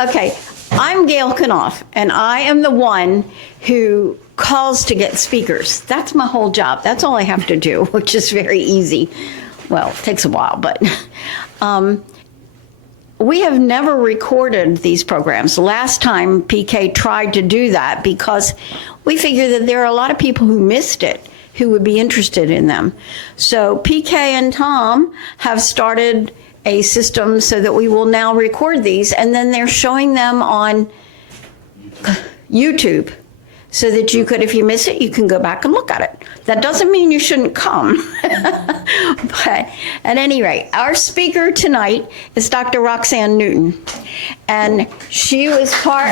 Okay, I'm Gail Knopf, and I am the one who calls to get speakers. That's my whole job. That's all I have to do, which is very easy. Well, it takes a while, but we have never recorded these programs. Last time PK tried to do that because we figured that there are a lot of people who missed it who would be interested in them. So PK and Tom have started a system so that we will now record these, and then they're showing them on YouTube so that you could, if you miss it, you can go back and look at it. That doesn't mean you shouldn't come. But at any rate, our speaker tonight is Dr. Roxanne Newton, and she was part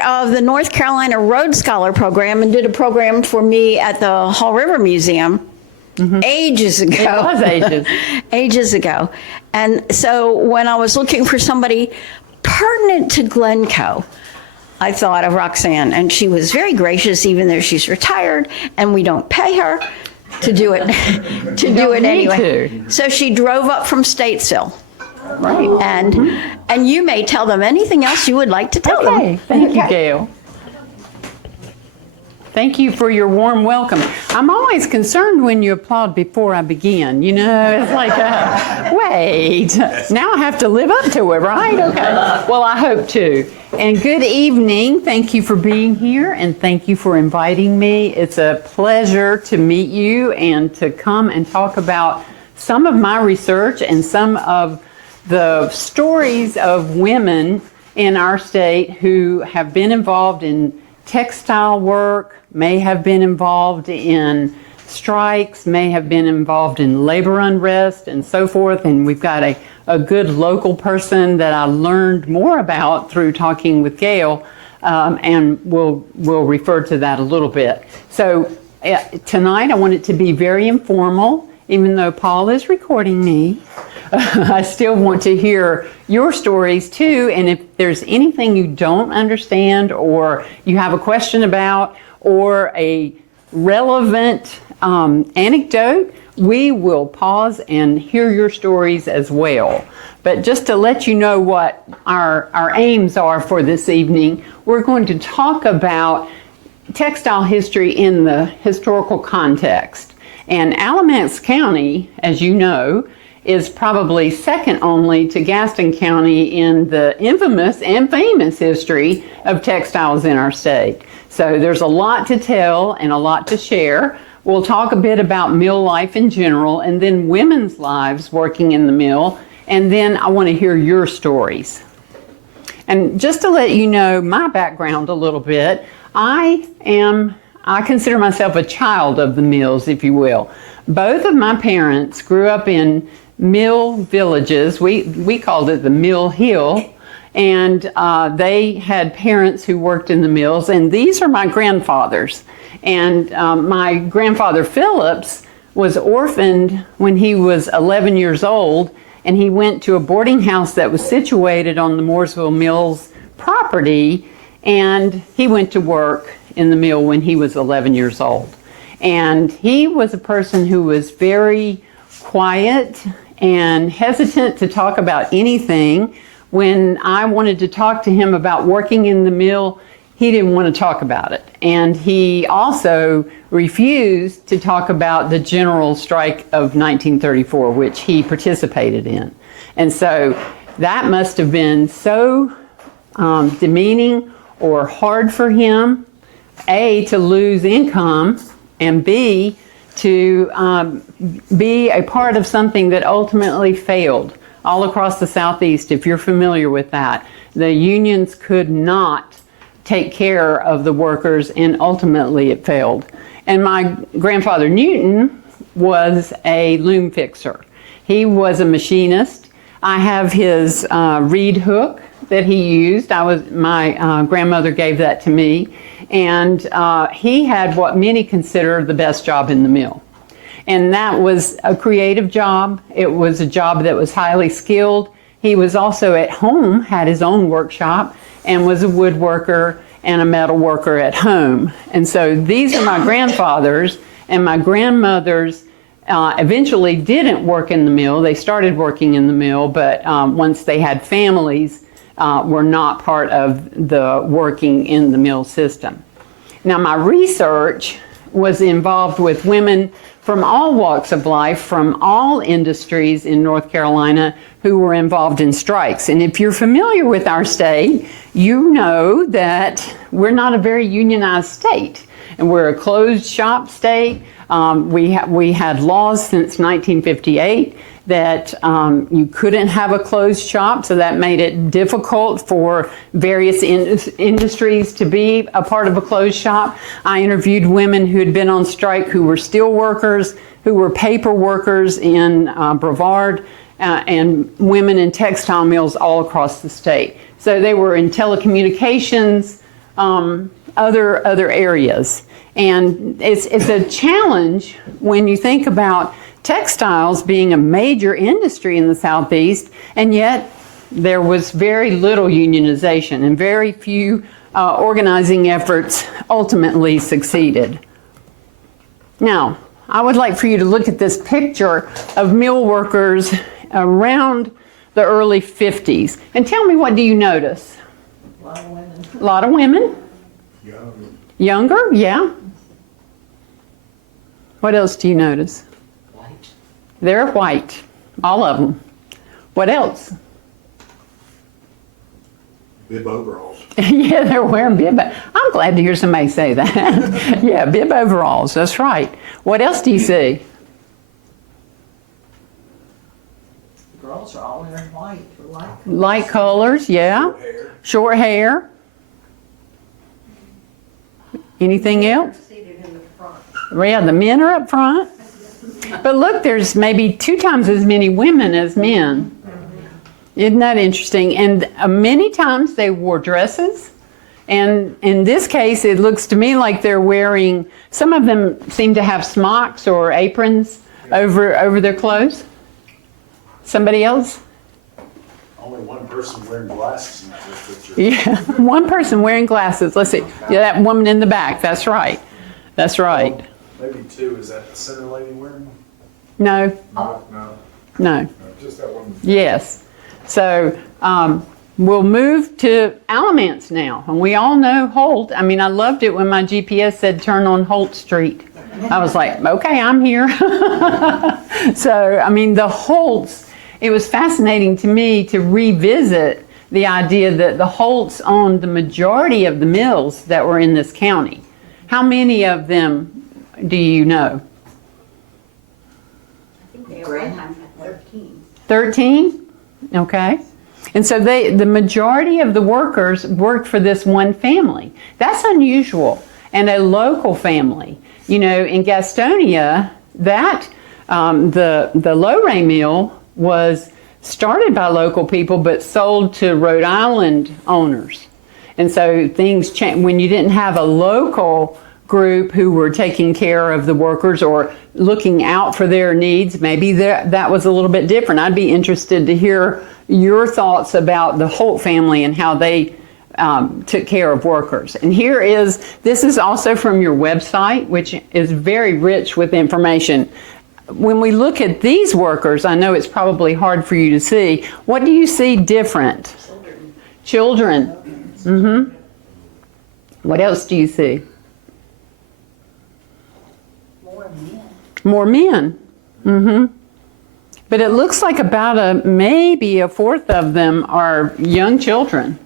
of the North Carolina Rhodes Scholar program and did a program for me at the Hall River Museum. Mm-hmm. Ages ago. It was ages. Ages ago. And so when I was looking for somebody pertinent to Glencoe, I thought of Roxanne, and she was very gracious, even though she's retired and we don't pay her to do it anyway. So she drove up from Statesville. Right. And you may tell them anything else you would like to tell them. Thank you, Gail. Thank you for your warm welcome. I'm always concerned when you applaud before I begin. You know, it's like, wait, now I have to live up to it, right? Okay. Well, I hope to. And good evening. Thank you for being here, and thank you for inviting me. It's a pleasure to meet you and to come and talk about some of my research and some of the stories of women in our state who have been involved in textile work, may have been involved in strikes, may have been involved in labor unrest and so forth. And we've got a good local person that I learned more about through talking with Gail, and we'll refer to that a little bit. So tonight I want it to be very informal, even though Paul is recording me. I still want to hear your stories too, and if there's anything you don't understand or you have a question about or a relevant anecdote, we will pause and hear your stories as well. But just to let you know what our aims are for this evening, we're going to talk about textile history in the historical context. And Alamance County, as you know, is probably second only to Gaston County in the infamous and famous history of textiles in our state. So there's a lot to tell and a lot to share. We'll talk a bit about mill life in general, and then women's lives working in the mill, and then I want to hear your stories. And just to let you know my background a little bit, I consider myself a child of the mills, if you will. Both of my parents grew up in mill villages. We called it the Mill Hill, and they had parents who worked in the mills, and these are my grandfathers. And my grandfather Phillips was orphaned when he was 11 years old, and he went to a boarding house that was situated on the Mooresville Mills property, and he went to work in the mill when he was 11 years old. And he was a person who was very quiet and hesitant to talk about anything. When I wanted to talk to him about working in the mill, he didn't want to talk about it. And he also refused to talk about the general strike of 1934, which he participated in. And so that must have been so demeaning or hard for him, A, to lose income, and B, to be a part of something that ultimately failed all across the Southeast. If you're familiar with that, the unions could not take care of the workers, and ultimately it failed. And my grandfather Newton was a loom fixer. He was a machinist. I have his reed hook that he used. My grandmother gave that to me. And he had what many consider the best job in the mill. And that was a creative job. It was a job that was highly skilled. He was also at home, had his own workshop, and was a woodworker and a metal worker at home. And so these are my grandfathers, and my grandmother's eventually didn't work in the mill. They started working in the mill, but once they had families, were not part of the working in the mill system. Now, my research was involved with women from all walks of life, from all industries in North Carolina who were involved in strikes. And if you're familiar with our state, you know that we're not a very unionized state, and we're a closed shop state. We had laws since 1958 that you couldn't have a closed shop, so that made it difficult for various industries to be a part of a closed shop. I interviewed women who had been on strike who were steel workers, who were paper workers in Brevard, and women in textile mills all across the state. So they were in telecommunications, other areas. And it's a challenge when you think about textiles being a major industry in the Southeast, and yet there was very little unionization and very few organizing efforts ultimately succeeded. Now, I would like for you to look at this picture of mill workers around the early 50s. And tell me, what do you notice? A lot of women. A lot of women? Younger, yeah. What else do you notice? White. They're white, all of them. What else? Bib overalls. Yeah, they're wearing bib. I'm glad to hear somebody say that. Yeah, bib overalls, that's right. What else do you see? The girls are all wearing white or light. Light colors, yeah. Short hair. Short hair. Anything else? Seated in the front. Yeah, the men are up front. But look, there's maybe 2 times as many women as men. Isn't that interesting? And many times they wore dresses. And in this case, it looks to me like they're wearing, some of them seem to have smocks or aprons over their clothes. Somebody else? Only one person wearing glasses in that picture. Yeah, one person wearing glasses. Let's see. Yeah, that woman in the back. That's right. That's right. Maybe 2. Is that the center lady wearing them? No, No, no. just that one. Yes. So we'll move to Alamance now. And we all know Holt. I mean, I loved it when my GPS said turn on Holt Street. I was like, okay, I'm here. So, I mean, the Holts, it was fascinating to me to revisit the idea that the Holts owned the majority of the mills that were in this county. How many of them do you know? I think they were in 13. 13? Okay. And so the majority of the workers worked for this one family. That's unusual, and a local family. You know, in Gastonia, that the Low-Ray mill was started by local people but sold to Rhode Island owners. And so things changed when you didn't have a local group who were taking care of the workers or looking out for their needs. Maybe that was a little bit different. I'd be interested to hear your thoughts about the Holt family and how they took care of workers. And this is also from your website, which is very rich with information. When we look at these workers, I know it's probably hard for you to see. What do you see different? Children. Mm-hmm. What else do you see? More men. More men. Mm-hmm. But it looks like about maybe a fourth of them are young children.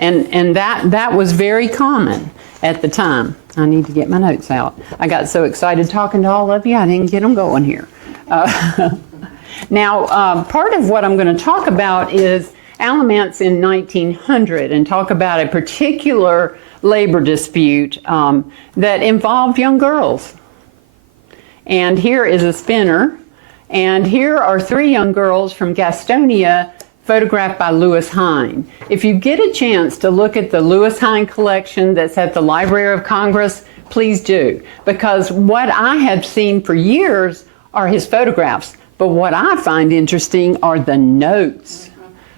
And that was very common at the time. I need to get my notes out. I got so excited talking to all of you, I didn't get them going here. Now, part of what I'm going to talk about is Alamance in 1900 and talk about a particular labor dispute that involved young girls. And here is a spinner. And here are 3 young girls from Gastonia photographed by Lewis Hine. If you get a chance to look at the Lewis Hine collection that's at the Library of Congress, please do. Because what I have seen for years are his photographs. But what I find interesting are the notes.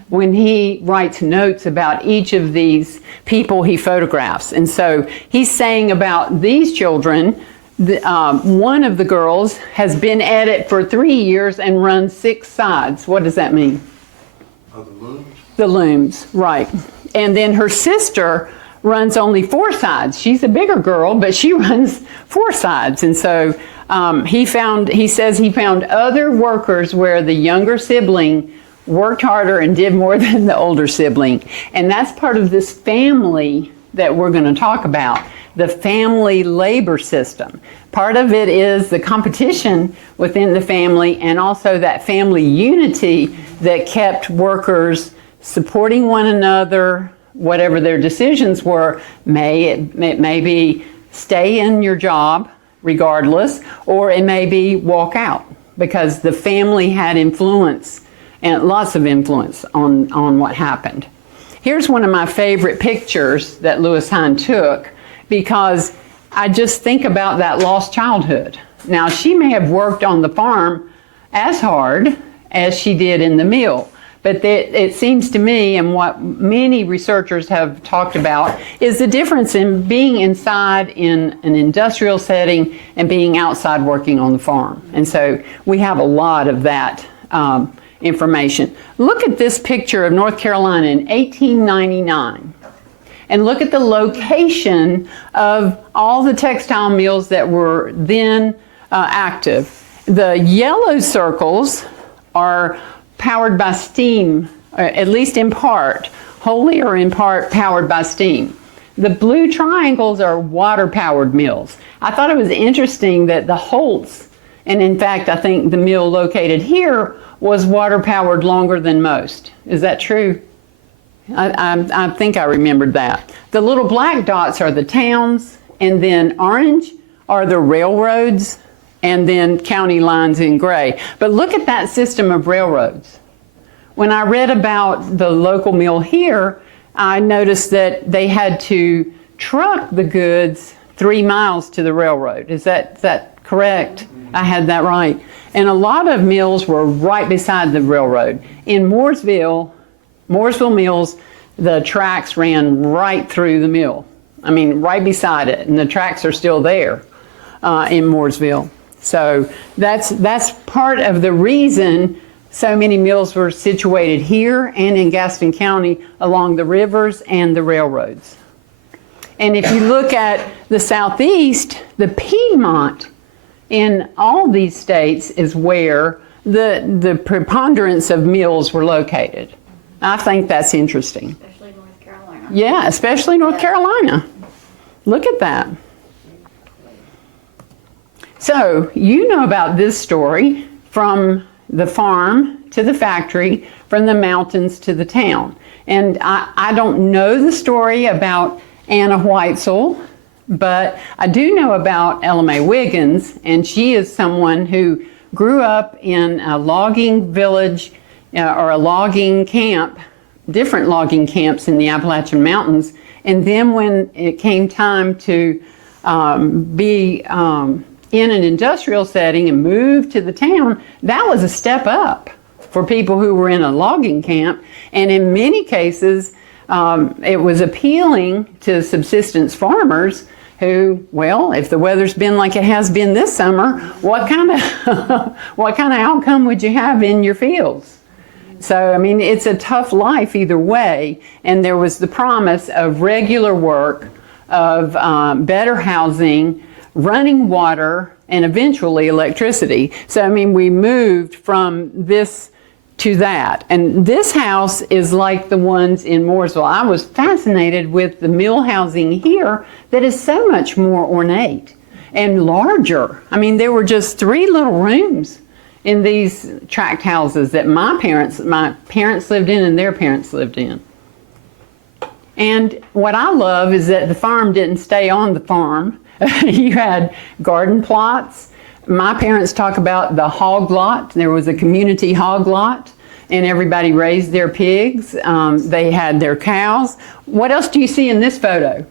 When he writes notes about each of these people he photographs. And so he's saying about these children, one of the girls has been at it for 3 years and runs 6 sides. What does that mean? Oh, the looms? The looms, right. And then her sister runs only 4 sides. She's a bigger girl, but she runs 4 sides. And so he says he found other workers where the younger sibling worked harder and did more than the older sibling. And that's part of this family that we're going to talk about, the family labor system. Part of it is the competition within the family and also that family unity that kept workers supporting one another, whatever their decisions were. It may be stay in your job regardless, or it may be walk out, because the family had influence, and lots of influence on what happened. Here's one of my favorite pictures that Lewis Hine took, because I just think about that lost childhood. Now, she may have worked on the farm as hard as she did in the mill, but it seems to me, and what many researchers have talked about, is the difference in being inside in an industrial setting and being outside working on the farm. And so we have a lot of that information. Look at this picture of North Carolina in 1899. And look at the location of all the textile mills that were then active. The yellow circles are powered by steam, at least in part, wholly or in part powered by steam. The blue triangles are water-powered mills. I thought it was interesting that the Holtz, and in fact I think the mill located here, was water-powered longer than most. Is that true? I think I remembered that. The little black dots are the towns, and then orange are the railroads, and then county lines in gray. But look at that system of railroads. When I read about the local mill here, I noticed that they had to truck the goods 3 miles to the railroad. Is that correct? I had that right. And a lot of mills were right beside the railroad. In Mooresville Mills, the tracks ran right through the mill. I mean, right beside it, and the tracks are still there in Mooresville. So that's part of the reason so many mills were situated here and in Gaston County along the rivers and the railroads. And if you look at the southeast, the Piedmont in all these states is where the preponderance of mills were located. I think that's interesting. Especially North Carolina. Yeah, especially North Carolina. Look at that. So you know about this story, from the farm to the factory, from the mountains to the town. And I don't know the story about Anna Whitesell, but I do know about Ella Mae Wiggins, and she is someone who grew up in a logging village or a logging camp, different logging camps in the Appalachian Mountains. And then when it came time to be in an industrial setting and move to the town, that was a step up for people who were in a logging camp. And in many cases, it was appealing to subsistence farmers who, well, if the weather's been like it has been this summer, what kind of outcome would you have in your fields? So, I mean, it's a tough life either way. And there was the promise of regular work, of better housing, running water, and eventually electricity. So, I mean, we moved from this to that. And this house is like the ones in Mooresville. I was fascinated with the mill housing here that is so much more ornate and larger. I mean, there were just 3 little rooms in these tract houses that my parents lived in and their parents lived in. And what I love is that the farm didn't stay on the farm. You had garden plots. My parents talk about the hog lot. There was a community hog lot, and everybody raised their pigs. They had their cows. What else do you see in this photo?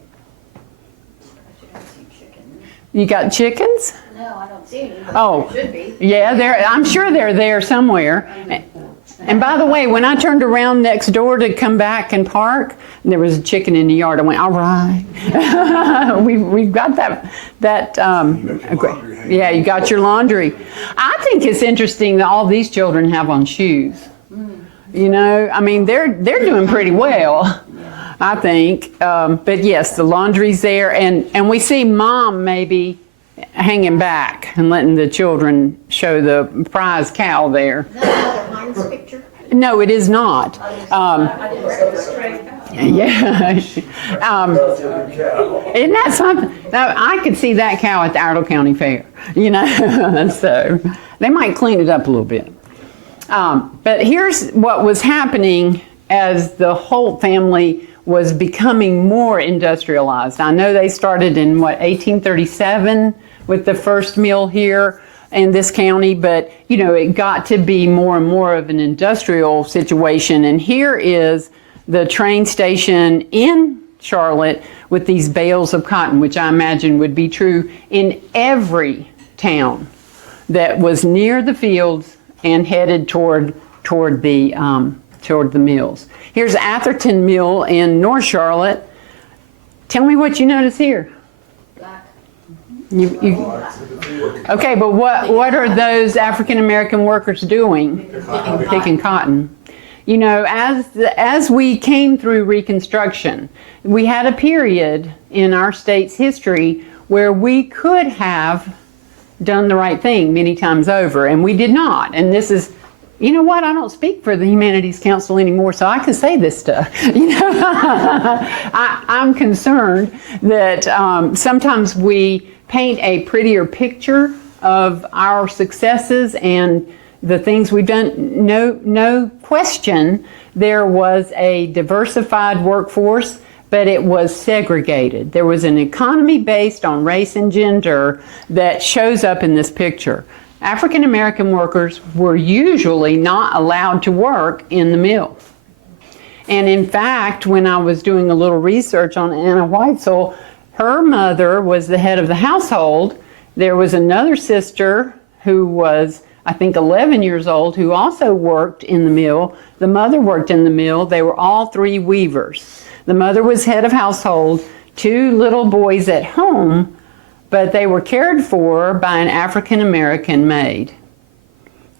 You got chickens? No, I don't see any. Oh, Should be. yeah, I'm sure they're there somewhere. And by the way, when I turned around next door to come back and park, and there was a chicken in the yard, I went, all right. We've got that yeah, you got your laundry. I think it's interesting that all these children have on shoes. You know, I mean, they're doing pretty well, I think. But yes, the laundry's there, and we see mom maybe hanging back and letting the children show the prize cow there. Is that another Heinz picture? No, it is not. Yeah. Isn't that something? Now, I could see that cow at the Iredell County Fair, you know, so they might clean it up a little bit. But here's what was happening as the Holt family was becoming more industrialized. I know they started in, 1837 with the first mill here in this county, but, you know, it got to be more and more of an industrial situation. And here is the train station in Charlotte with these bales of cotton, which I imagine would be true in every town that was near the fields and headed toward the mills. Here's Atherton Mill in North Charlotte. Tell me what you notice here. Black. Okay, but what are those African American workers doing? Picking cotton. You know, as we came through Reconstruction, we had a period in our state's history where we could have done the right thing many times over, and we did not. And this is, you know what, I don't speak for the Humanities Council anymore, so I can say this stuff. You know, I'm concerned that sometimes we paint a prettier picture of our successes and the things we've done. No question, there was a diversified workforce, but it was segregated. There was an economy based on race and gender that shows up in this picture. African American workers were usually not allowed to work in the mill. And in fact, when I was doing a little research on Anna Weitzel, her mother was the head of the household. There was another sister who was, I think, 11 years old, who also worked in the mill. The mother worked in the mill. They were all three weavers. The mother was head of household, 2 little boys at home, but they were cared for by an African American maid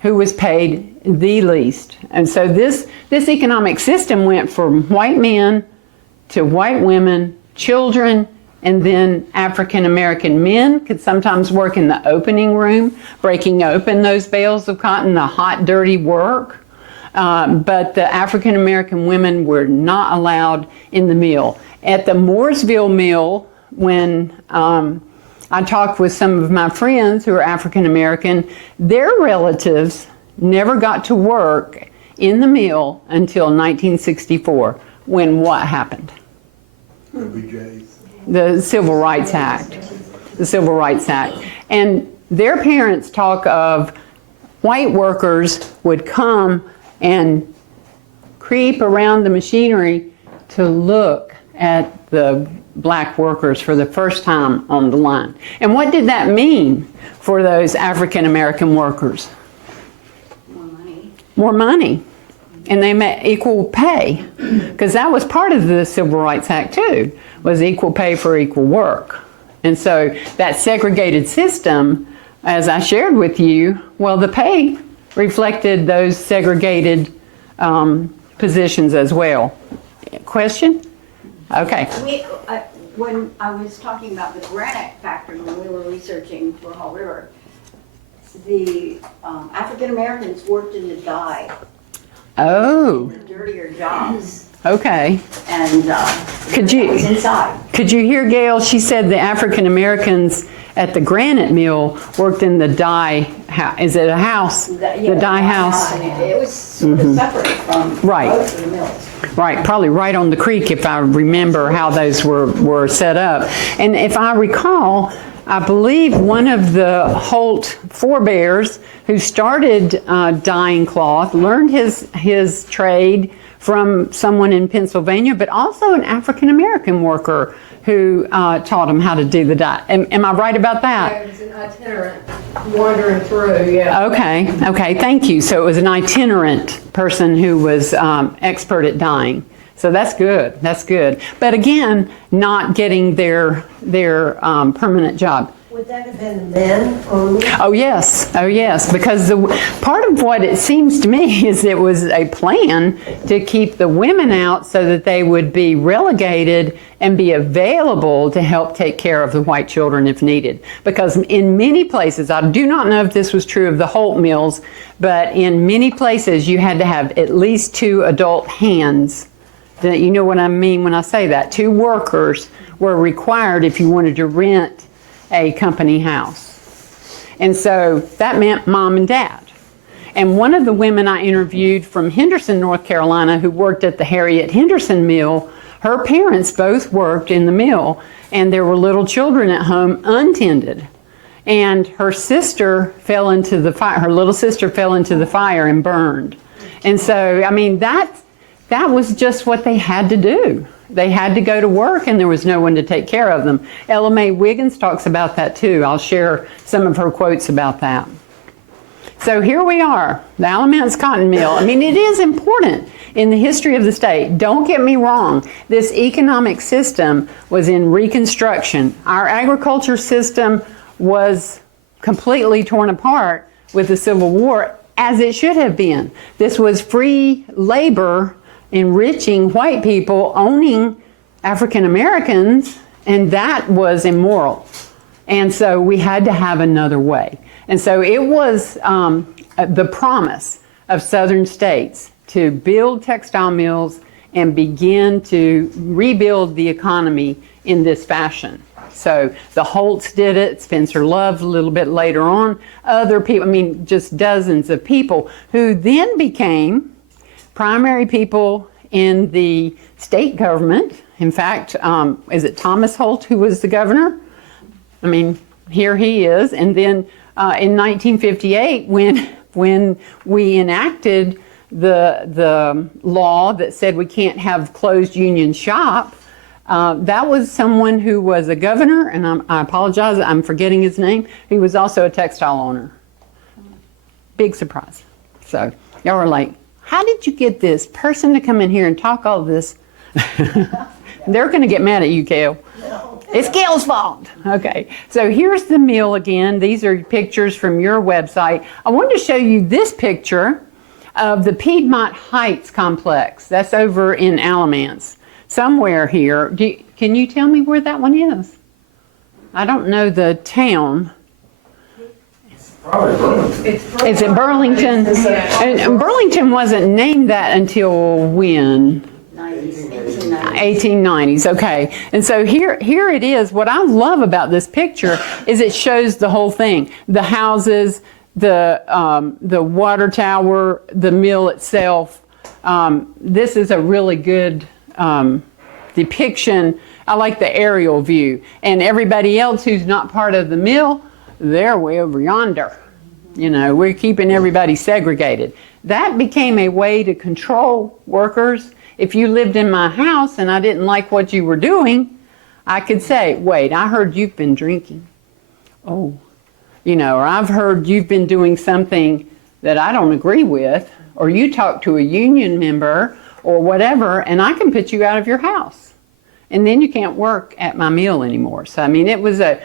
who was paid the least. And so this economic system went from white men to white women, children, and then African American men could sometimes work in the opening room, breaking open those bales of cotton, the hot, dirty work. But the African American women were not allowed in the mill. At the Mooresville mill, when I talked with some of my friends who are African American, their relatives never got to work in the mill until 1964, when what happened? The Civil Rights Act. The Civil Rights Act. And their parents talk of white workers would come and creep around the machinery to look at the black workers for the first time on the line. And what did that mean for those African American workers? More money. More money. And they met equal pay, because that was part of the Civil Rights Act too, was equal pay for equal work. And so that segregated system, as I shared with you, well, the pay reflected those segregated positions as well. Question? Okay. When I was talking about the granite factory, when we were researching for Hall River, the African Americans worked in the dye. Oh. The dirtier jobs. Okay. And Could it was inside. you hear Gail? She said the African Americans at the granite mill worked in the dye house. Is it a house? The dye house. It was sort of separate from both of the mills. Right, probably right on the creek, if I remember how those were set up. And if I recall, I believe one of the Holt forebears who started dyeing cloth learned his trade from someone in Pennsylvania, but also an African American worker who taught them how to do the dye. Am I right about that? It was an itinerant wandering through, yeah. Okay, thank you. So it was an itinerant person who was expert at dyeing. So that's good, But again, not getting their permanent job. Would that have been men only? Oh yes, because part of what it seems to me is it was a plan to keep the women out so that they would be relegated and be available to help take care of the white children if needed. Because in many places, I do not know if this was true of the Holt mills, but in many places you had to have at least 2 adult hands. You know what I mean when I say that. 2 workers were required if you wanted to rent a company house. And so that meant mom and dad. And one of the women I interviewed from Henderson, North Carolina, who worked at the Harriet Henderson mill, her parents both worked in the mill, and there were little children at home untended. And her sister fell into the fire, her little sister fell into the fire and burned. And so, I mean, that was just what they had to do. They had to go to work and there was no one to take care of them. Ella Mae Wiggins talks about that too. I'll share some of her quotes about that. So here we are, the Alamance Cotton Mill. I mean, it is important in the history of the state. Don't get me wrong. This economic system was in reconstruction. Our agriculture system was completely torn apart with the Civil War, as it should have been. This was free labor enriching white people owning African Americans, and that was immoral. And so we had to have another way. And so it was the promise of southern states to build textile mills and begin to rebuild the economy in this fashion. So the Holts did it, Spencer Love a little bit later on, other people, I mean, just dozens of people who then became primary people in the state government. In fact, is it Thomas Holt who was the governor? I mean, here he is. And then in 1958, when we enacted the law that said we can't have closed union shop, that was someone who was a governor, and I apologize, I'm forgetting his name. He was also a textile owner. Big surprise. So y'all are like, how did you get this person to come in here and talk all this? They're going to get mad at you, Gail. No. It's Gail's fault. Okay, so here's the mill again. These are pictures from your website. I wanted to show you this picture of the Piedmont Heights complex. That's over in Alamance, somewhere here. Can you tell me where that one is? I don't know the town. Probably Burlington. Is it Burlington? And Burlington wasn't named that until when? 1890s, okay. And so here it is. What I love about this picture is it shows the whole thing. The houses, the water tower, the mill itself. This is a really good depiction. I like the aerial view. And everybody else who's not part of the mill, they're way over yonder. You know, we're keeping everybody segregated. That became a way to control workers. If you lived in my house and I didn't like what you were doing, I could say, wait, I heard you've been drinking. Oh, you know, or I've heard you've been doing something that I don't agree with, or you talked to a union member or whatever, and I can put you out of your house. And then you can't work at my mill anymore. So, I mean, it was a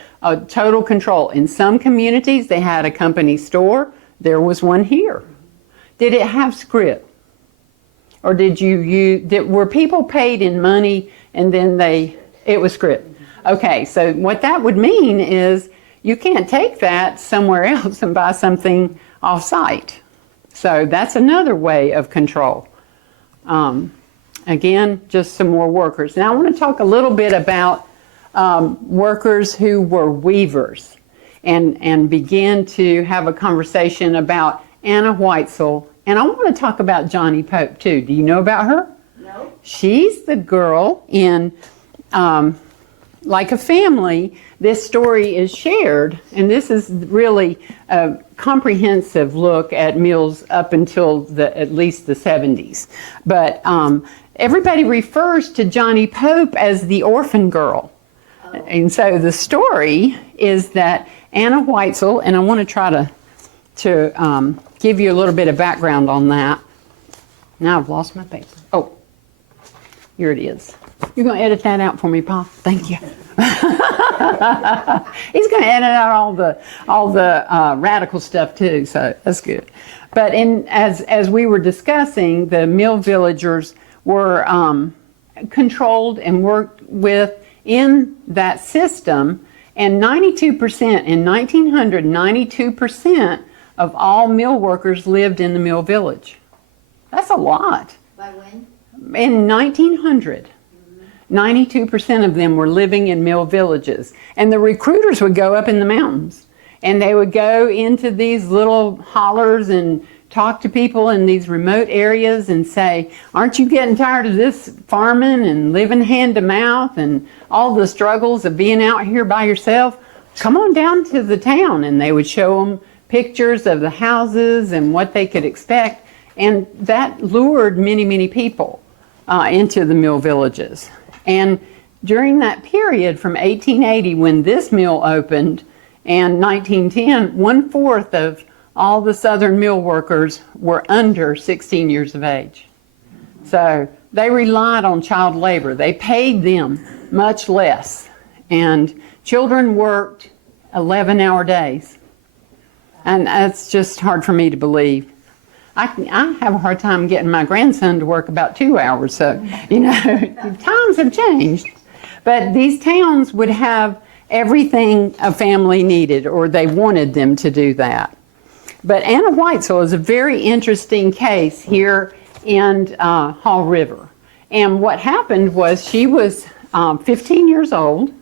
total control. In some communities, they had a company store. There was one here. Did it have script? Or were people paid in money and then it was script? Okay, so what that would mean is you can't take that somewhere else and buy something off-site. So that's another way of control. Again, just some more workers. Now I want to talk a little bit about workers who were weavers and begin to have a conversation about Anna Weitzel. And I want to talk about Johnny Pope too. Do you know about her? No. She's the girl in Like a Family. This story is shared, and this is really a comprehensive look at mills up until at least the 70s. But everybody refers to Johnny Pope as the orphan girl. And so the story is that Anna Weitzel, and I want to try to give you a little bit of background on that. Now I've lost my paper. Oh, here it is. You're going to edit that out for me, Pa? Thank you. He's going to edit out all the radical stuff too, so that's good. But as we were discussing, the mill villagers were controlled and worked with in that system, and 92%, in 1900, 92% of all mill workers lived in the mill village. That's a lot. By when? In 1900. 92% of them were living in mill villages. And the recruiters would go up in the mountains, and they would go into these little hollers and talk to people in these remote areas and say, aren't you getting tired of this farming and living hand to mouth and all the struggles of being out here by yourself? Come on down to the town. And they would show them pictures of the houses and what they could expect. And that lured many, many people into the mill villages. And during that period from 1880, when this mill opened, and 1910, 1/4 of all the southern mill workers were under 16 years of age. So they relied on child labor. They paid them much less. And children worked 11-hour days. And that's just hard for me to believe. I have a hard time getting my grandson to work about 2 hours, so, times have changed. But these towns would have everything a family needed, or they wanted them to do that. But Anna Weitzel is a very interesting case here in Haw River. And what happened was she was 15 years old,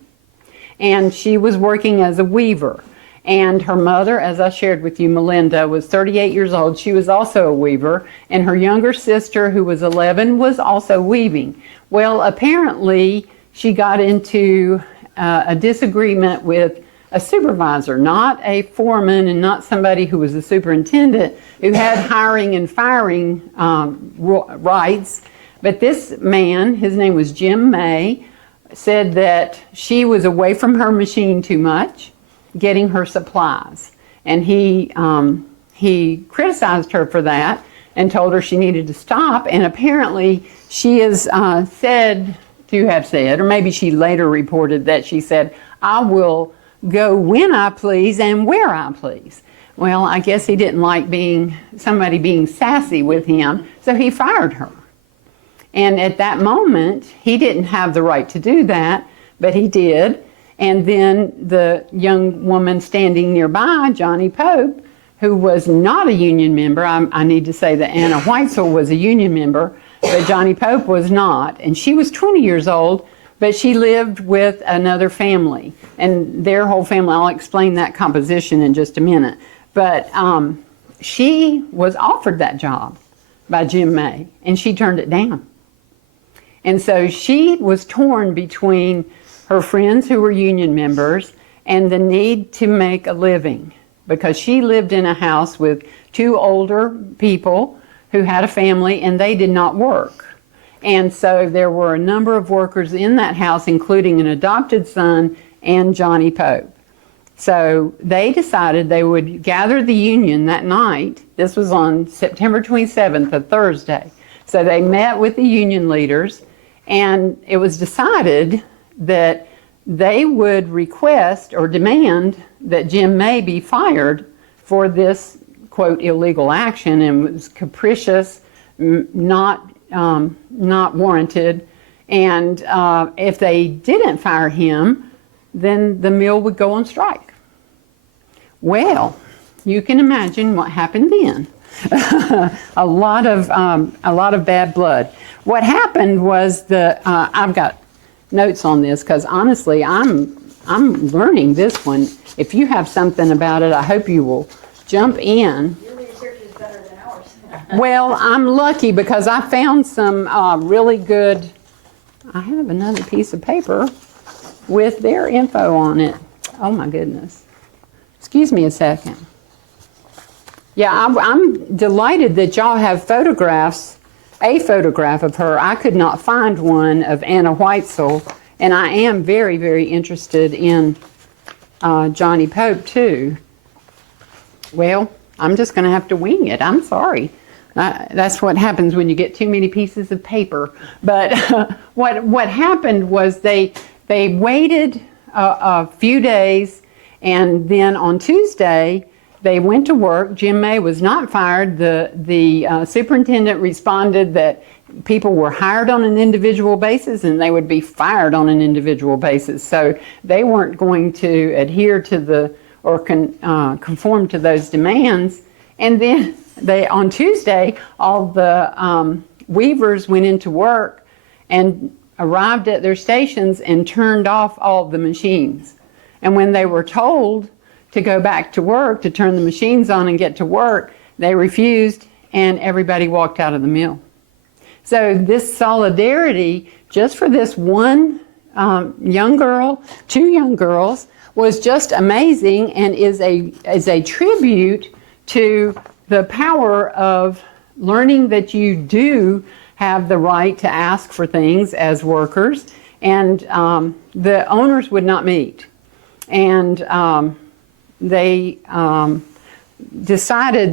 and she was working as a weaver. And her mother, as I shared with you, Melinda, was 38 years old. She was also a weaver. And her younger sister, who was 11, was also weaving. Well, apparently, she got into a disagreement with a supervisor, not a foreman and not somebody who was a superintendent who had hiring and firing rights. But this man, his name was Jim May, said that she was away from her machine too much, getting her supplies. And he criticized her for that and told her she needed to stop. And apparently she is said to have said, or maybe she later reported that she said, I will go when I please and where I please. Well, I guess he didn't like somebody being sassy with him, so he fired her. And at that moment, he didn't have the right to do that, but he did. And then the young woman standing nearby, Johnny Pope, who was not a union member, I need to say that Anna Weitzel was a union member, but Johnny Pope was not. And she was 20 years old, but she lived with another family. And their whole family, I'll explain that composition in just a minute. But she was offered that job by Jim May, and she turned it down. And so she was torn between her friends who were union members and the need to make a living, because she lived in a house with 2 older people who had a family and they did not work. And so there were a number of workers in that house, including an adopted son and Johnny Pope. So they decided they would gather the union that night. This was on September 27th, a Thursday. So they met with the union leaders, and it was decided that they would request or demand that Jim May be fired for this, quote, illegal action, and was capricious, not warranted. And if they didn't fire him, then the mill would go on strike. Well, you can imagine what happened then. a lot of bad blood. What happened was I've got notes on this because honestly, I'm learning this one. If you have something about it, I hope you will jump in. Your research is better than ours. Well, I'm lucky because I found some really good. I have another piece of paper with their info on it. Oh my goodness. Excuse me a second. Yeah, I'm delighted that y'all have photographs, a photograph of her. I could not find one of Anna Weitzel, And I am very, very interested in Johnny Pope too. Well, I'm just going to have to wing it. I'm sorry. That's what happens when you get too many pieces of paper. But what happened was they waited a few days, and then on Tuesday they went to work. Jim May was not fired. The superintendent responded that people were hired on an individual basis and they would be fired on an individual basis. So they weren't going to adhere to conform to those demands. And then on Tuesday, all the weavers went into work and arrived at their stations and turned off all the machines. And when they were told to go back to work, to turn the machines on and get to work, they refused, and everybody walked out of the mill. So this solidarity, just for this one young girl, two young girls, was just amazing, and is a tribute to the power of learning that you do have the right to ask for things as workers, and the owners would not meet. And the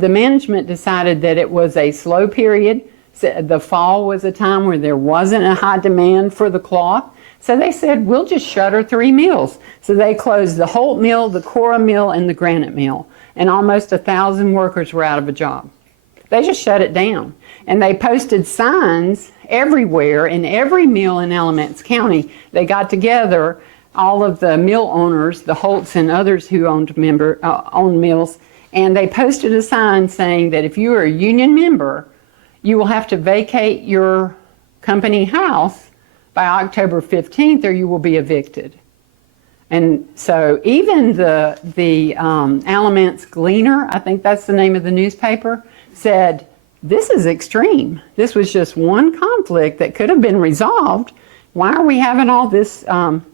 management decided that it was a slow period. The fall was a time where there wasn't a high demand for the cloth. So they said, we'll just shutter 3 mills. So they closed the Holt Mill, the Cora Mill, and the Granite Mill. And almost 1,000 workers were out of a job. They just shut it down. And they posted signs everywhere in every mill in Alamance County. They got together, all of the mill owners, the Holts and others who owned mills, and they posted a sign saying that if you are a union member, you will have to vacate your company house by October 15th or you will be evicted. And so even the Alamance Gleaner, I think that's the name of the newspaper, said, this is extreme. This was just one conflict that could have been resolved. Why are we having all this problem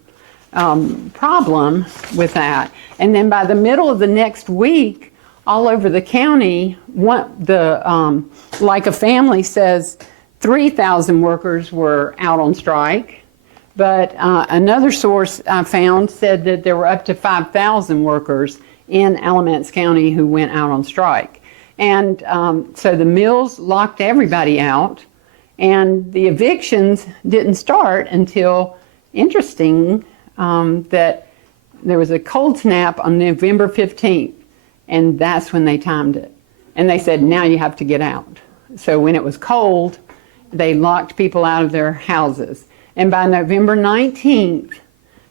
with that? And then by the middle of the next week, all over the county, like a family says, 3,000 workers were out on strike. But another source I found said that there were up to 5,000 workers in Alamance County who went out on strike. And so the mills locked everybody out, and the evictions didn't start until, interesting, that there was a cold snap on November 15th, and that's when they timed it. And they said, now you have to get out. So when it was cold, they locked people out of their houses. And by November 19th,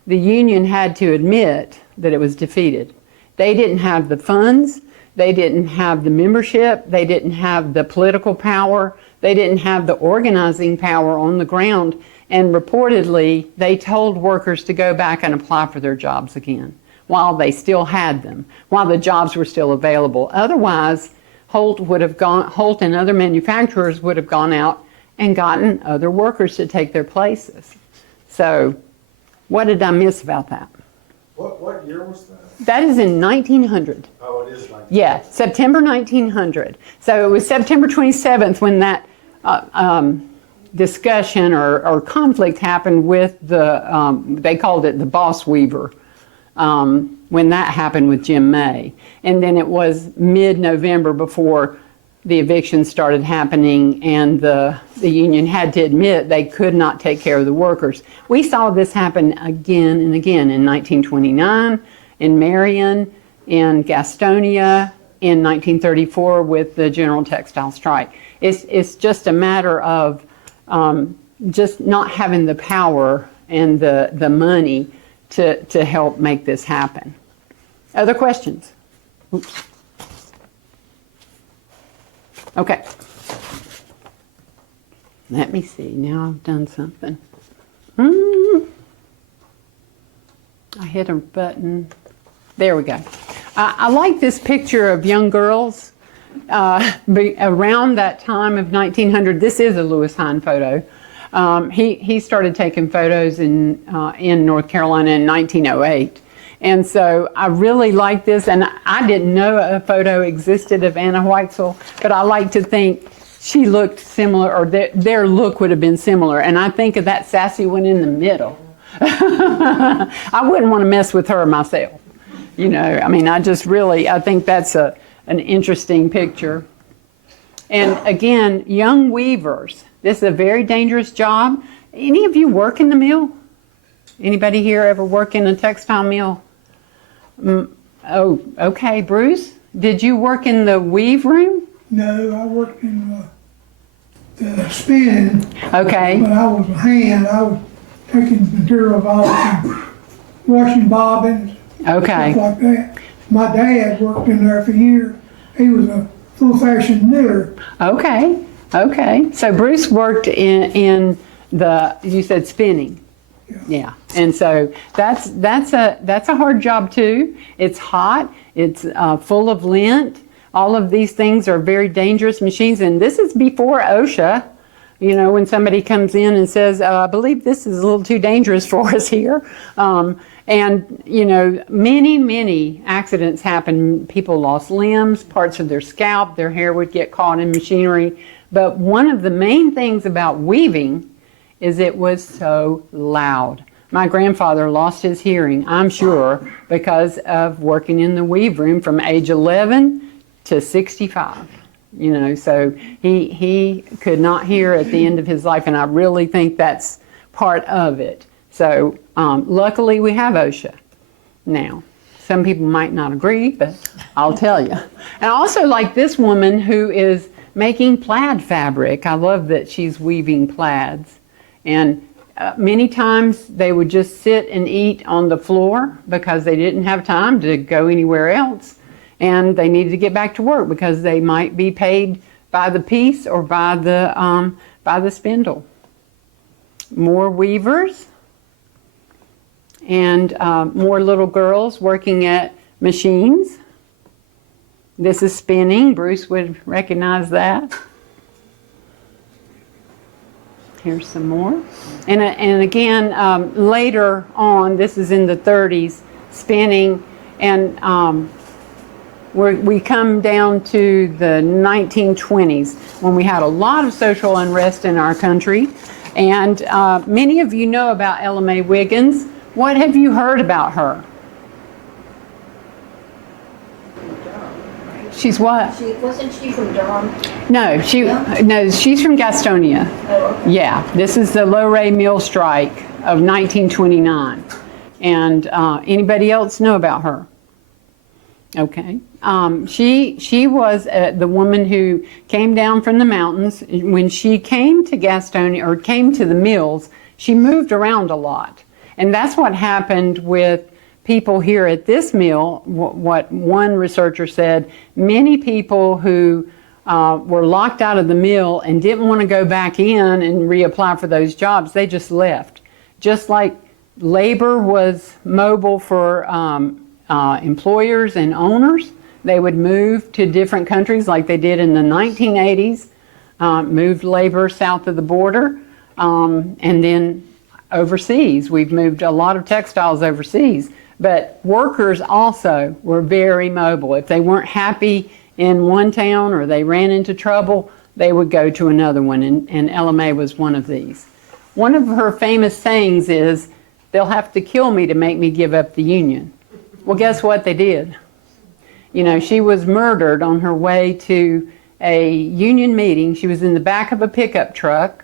the union had to admit that it was defeated. They didn't have the funds, they didn't have the membership, they didn't have the political power, they didn't have the organizing power on the ground, and reportedly they told workers to go back and apply for their jobs again while they still had them, while the jobs were still available. Otherwise, Holt and other manufacturers would have gone out and gotten other workers to take their places. So what did I miss about that? What year was that? That is in 1900. Oh, it is 1900. Yeah, September 1900. So it was September 27th when that discussion or conflict happened with they called it the boss weaver, when that happened with Jim May. And then it was mid-November before the evictions started happening, and the union had to admit they could not take care of the workers. We saw this happen again and again in 1929, in Marion, in Gastonia, in 1934 with the general textile strike. It's just a matter of just not having the power and the money to help make this happen. Other questions? Oops. Okay. Let me see. Now I've done something. I hit a button. There we go. I like this picture of young girls around that time of 1900. This is a Lewis Hine photo. He started taking photos in North Carolina in 1908. And so I really like this, and I didn't know a photo existed of Anna Whitesell, but I like to think she looked similar, or their look would have been similar. And I think of that sassy one in the middle. I wouldn't want to mess with her myself. You know, I mean, I think that's an interesting picture. And again, young weavers. This is a very dangerous job. Any of you work in the mill? Anybody here ever work in a textile mill? Oh, okay. Bruce, did you work in the weave room? No, I worked in the spinning, Okay. but I was a hand. I was taking materials off and washing bobbins, Okay. stuff like that. My dad worked in there for years. He was a full-fashioned knitter. Okay. Okay. So Bruce worked in the, you said spinning. Yeah. And so that's a hard job too. It's hot. It's full of lint. All of these things are very dangerous machines. And this is before OSHA. You know, when somebody comes in and says, I believe this is a little too dangerous for us here. And, you know, many accidents happen. People lost limbs, parts of their scalp, their hair would get caught in machinery. But one of the main things about weaving is it was so loud. My grandfather lost his hearing, I'm sure, because of working in the weave room from age 11 to 65. You know, so he could not hear at the end of his life, and I really think that's part of it. So luckily we have OSHA now. Some people might not agree, but I'll tell you. And I also like this woman who is making plaid fabric. I love that she's weaving plaids. And many times they would just sit and eat on the floor because they didn't have time to go anywhere else. And they needed to get back to work because they might be paid by the piece or by the spindle. More weavers and more little girls working at machines. This is spinning. Bruce would recognize that. Here's some more. And again, later on, this is in the 30s, spinning, and we come down to the 1920s when we had a lot of social unrest in our country. And many of you know about Ella Mae Wiggins. What have you heard about her? She's what? Wasn't she from Durham? No, she's from Gastonia. Oh, okay. Yeah. This is the Low-Ray Mill Strike of 1929. And anybody else know about her? Okay. She was the woman who came down from the mountains. When she came to Gastonia, or came to the mills, she moved around a lot. And that's what happened with people here at this mill. What one researcher said, many people who were locked out of the mill and didn't want to go back in and reapply for those jobs, they just left. Just like labor was mobile for employers and owners, they would move to different countries like they did in the 1980s, moved labor south of the border, and then overseas. We've moved a lot of textiles overseas. But workers also were very mobile. If they weren't happy in one town or they ran into trouble, they would go to another one, and Ella Mae was one of these. One of her famous sayings is, "They'll have to kill me to make me give up the Union." Well, guess what they did? You know, she was murdered on her way to a Union meeting. She was in the back of a pickup truck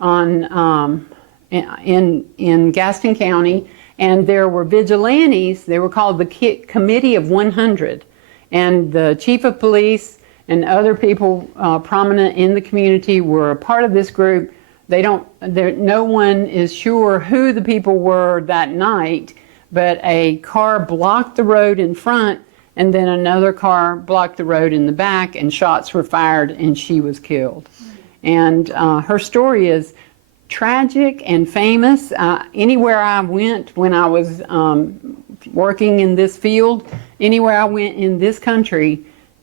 in Gaston County, and there were vigilantes. They were called the Committee of 100, and the chief of police and other people prominent in the community were a part of this group. No one is sure who the people were that night, but a car blocked the road in front, and then another car blocked the road in the back, and shots were fired, and she was killed. And her story is tragic and famous. Anywhere I went when I was working in this field, anywhere I went in this country,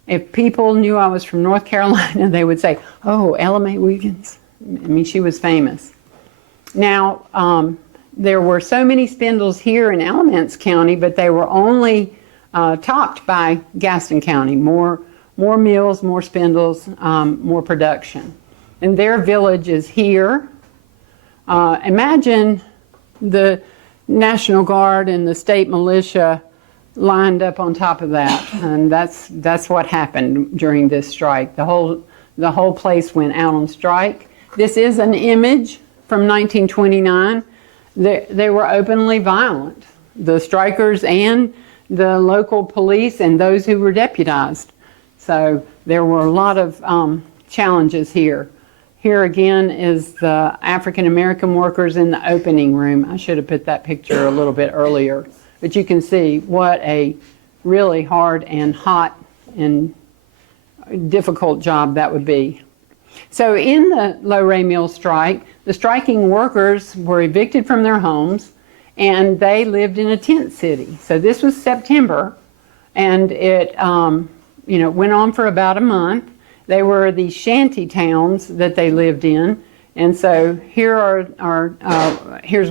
if people knew I was from North Carolina, they would say, "Oh, Ella Mae Wiggins." I mean, she was famous. Now, there were so many spindles here in Alamance County, but they were only topped by Gaston County. More mills, more spindles, more production. And their village is here. Imagine the National Guard and the state militia lined up on top of that, and that's what happened during this strike. The whole place went out on strike. This is an image from 1929. They were openly violent, the strikers and the local police and those who were deputized. So there were a lot of challenges here. Here again is the African American workers in the opening room. I should have put that picture a little bit earlier, but you can see what a really hard and hot and difficult job that would be. So in the Low-Ray Mill strike, the striking workers were evicted from their homes and they lived in a tent city. So this was September, and it went on for about a month. They were the shanty towns that they lived in, and so here's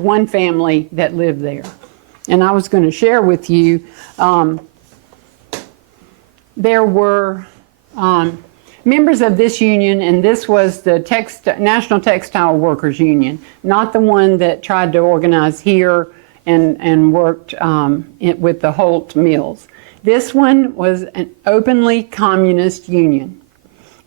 one family that lived there. And I was going to share with you, there were members of this union, and this was the National Textile Workers Union, not the one that tried to organize here and worked with the Holt Mills. This one was an openly communist union,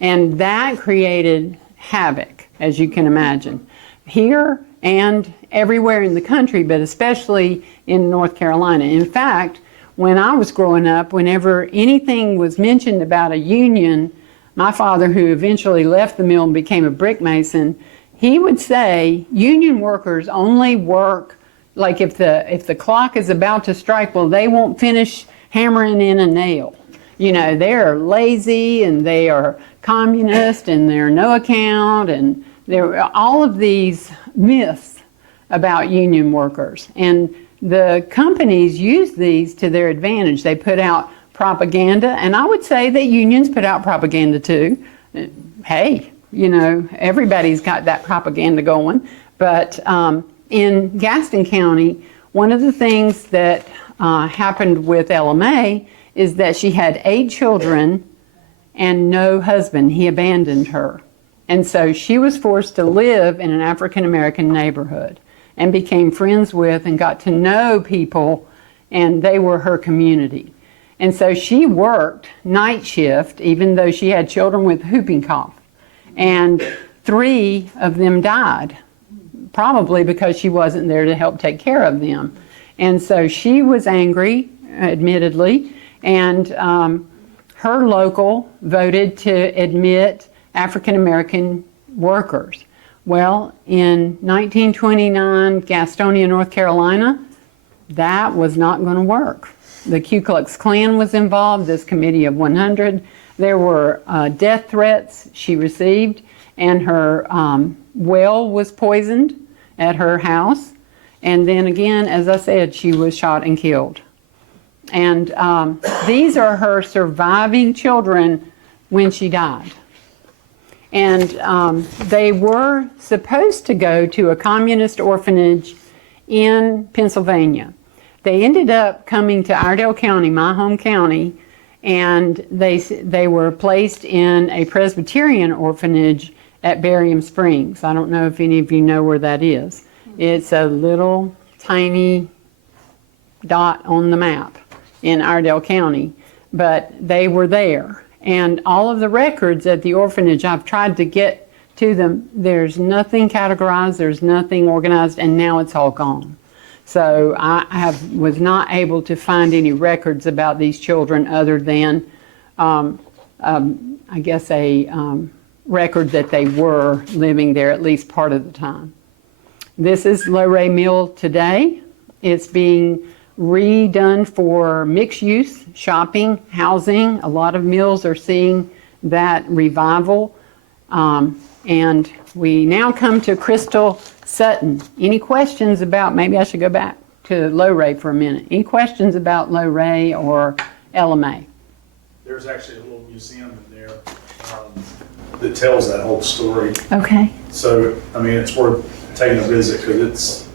and that created havoc, as you can imagine, here and everywhere in the country, but especially in North Carolina. In fact, when I was growing up, whenever anything was mentioned about a union, my father, who eventually left the mill and became a brick mason, he would say union workers only work, like if the clock is about to strike, well, they won't finish hammering in a nail. You know, they're lazy and they are communist and they're no account, and there are all of these myths about union workers. And the companies use these to their advantage. They put out propaganda, and I would say that unions put out propaganda too. Hey, you know, everybody's got that propaganda going. But in Gaston County, one of the things that happened with LMA is that she had 8 children and no husband. He abandoned her. And so she was forced to live in an African American neighborhood and became friends with and got to know people, and they were her community. And so she worked night shift, even though she had children with whooping cough. And 3 of them died, probably because she wasn't there to help take care of them. And so she was angry, admittedly, and her local voted to admit African American workers. Well, in 1929, Gastonia, North Carolina, that was not going to work. The Ku Klux Klan was involved, this committee of 100. There were death threats she received, and her well was poisoned at her house. And then again, as I said, she was shot and killed. And these are her surviving children when she died. And they were supposed to go to a communist orphanage in Pennsylvania. They ended up coming to Iredell County, my home county, and they were placed in a Presbyterian orphanage at Barium Springs. I don't know if any of you know where that is. It's a little tiny dot on the map in Iredell County, but they were there. And all of the records at the orphanage, I've tried to get to them. There's nothing categorized, there's nothing organized, and now it's all gone. So I was not able to find any records about these children other than, I guess, a record that they were living there at least part of the time. This is Low-Ray Mill today. It's being redone for mixed use, shopping, housing. A lot of mills are seeing that revival. And we now come to Crystal Sutton. Any questions about, maybe I should go back to Low-Ray for a minute. Any questions about Low-Ray or LMA? There's actually a little museum in there that tells that whole story. Okay. So, I mean, it's worth taking a visit because it's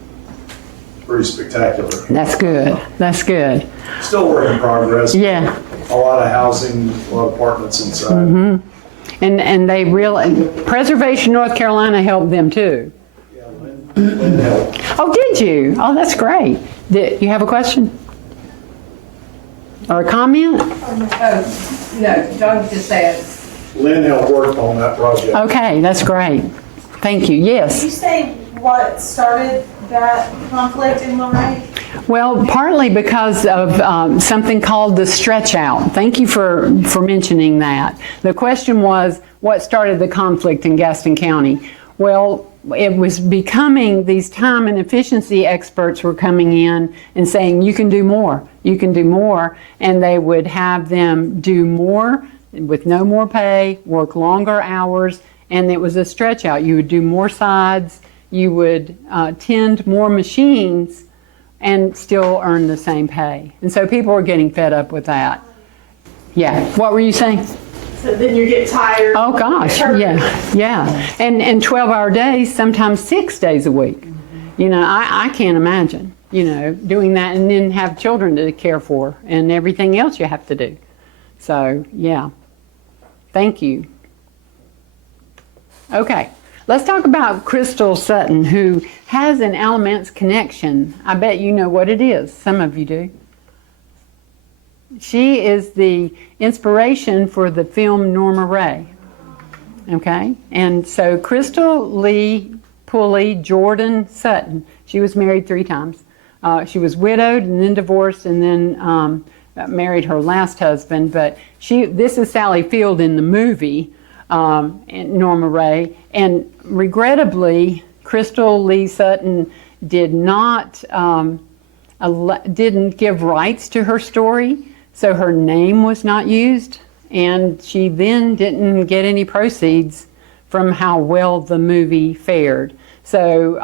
pretty spectacular. That's good. That's good. Still work in progress. Yeah. A lot of housing, a lot of apartments inside. Mm-hmm. And they really, Preservation North Carolina helped them too. Yeah, Lynn helped. Oh, did you? Oh, that's great. Did you have a question? Or a comment? No, John just said. Lynn helped work on that project. Okay, that's great. Thank you. Did Yes. you say what started that conflict in Lorraine? Well, partly because of something called the stretch out. Thank you for mentioning that. The question was, what started the conflict in Gaston County? Well, it was becoming, these time and efficiency experts were coming in and saying, you can do more, you can do more, and they would have them do more with no more pay, work longer hours, and it was a stretch out. You would do more sides, you would tend more machines, and still earn the same pay. And so people were getting fed up with that. Yeah, what were you saying? So then you get tired. Oh gosh, yeah. And 12-hour days, sometimes 6 days a week. You know, I can't imagine, you know, doing that and then have children to care for and everything else you have to do. So, yeah. Thank you. Okay, let's talk about Crystal Sutton, who has an Alamance connection. I bet you know what it is. Some of you do. She is the inspiration for the film Norma Ray. Okay? And so Crystal Lee Pulley Jordan Sutton, she was married 3 times. She was widowed and then divorced and then married her last husband. But this is Sally Field in the movie, Norma Ray. And regrettably, Crystal Lee Sutton didn't give rights to her story. So her name was not used, and she then didn't get any proceeds from how well the movie fared. So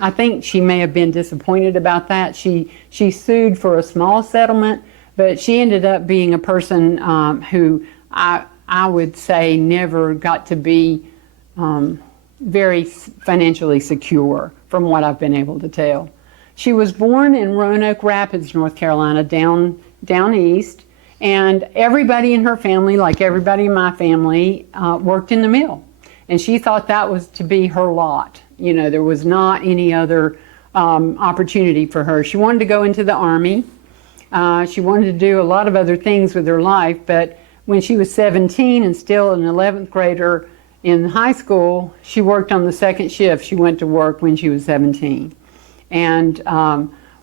I think she may have been disappointed about that. She sued for a small settlement, but she ended up being a person who I would say never got to be very financially secure from what I've been able to tell. She was born in Roanoke Rapids, North Carolina, down east, and everybody in her family, like everybody in my family, worked in the mill. And she thought that was to be her lot. You know, there was not any other opportunity for her. She wanted to go into the Army. She wanted to do a lot of other things with her life, but when she was 17 and still an 11th grader in high school, she worked on the second shift. She went to work when she was 17. And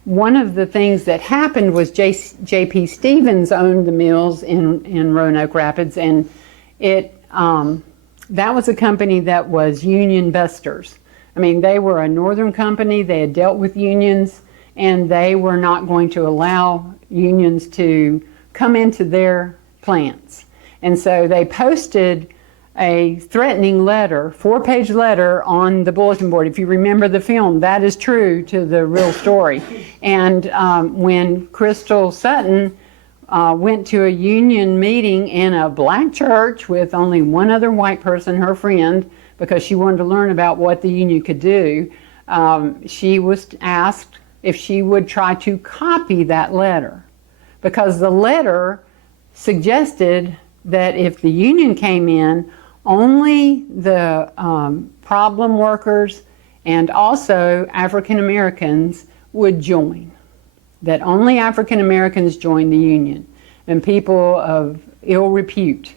one of the things that happened was J.P. Stevens owned the mills in Roanoke Rapids, and that was a company that was union busters. I mean, they were a northern company, they had dealt with unions, and they were not going to allow unions to come into their plants. And so they posted a threatening letter, 4-page letter on the bulletin board. If you remember the film, that is true to the real story. And when Crystal Sutton went to a union meeting in a black church with only one other white person, her friend, because she wanted to learn about what the union could do, she was asked if she would try to copy that letter, because the letter suggested that if the union came in, only the problem workers and also African Americans would join. That only African Americans joined the union, and people of ill repute,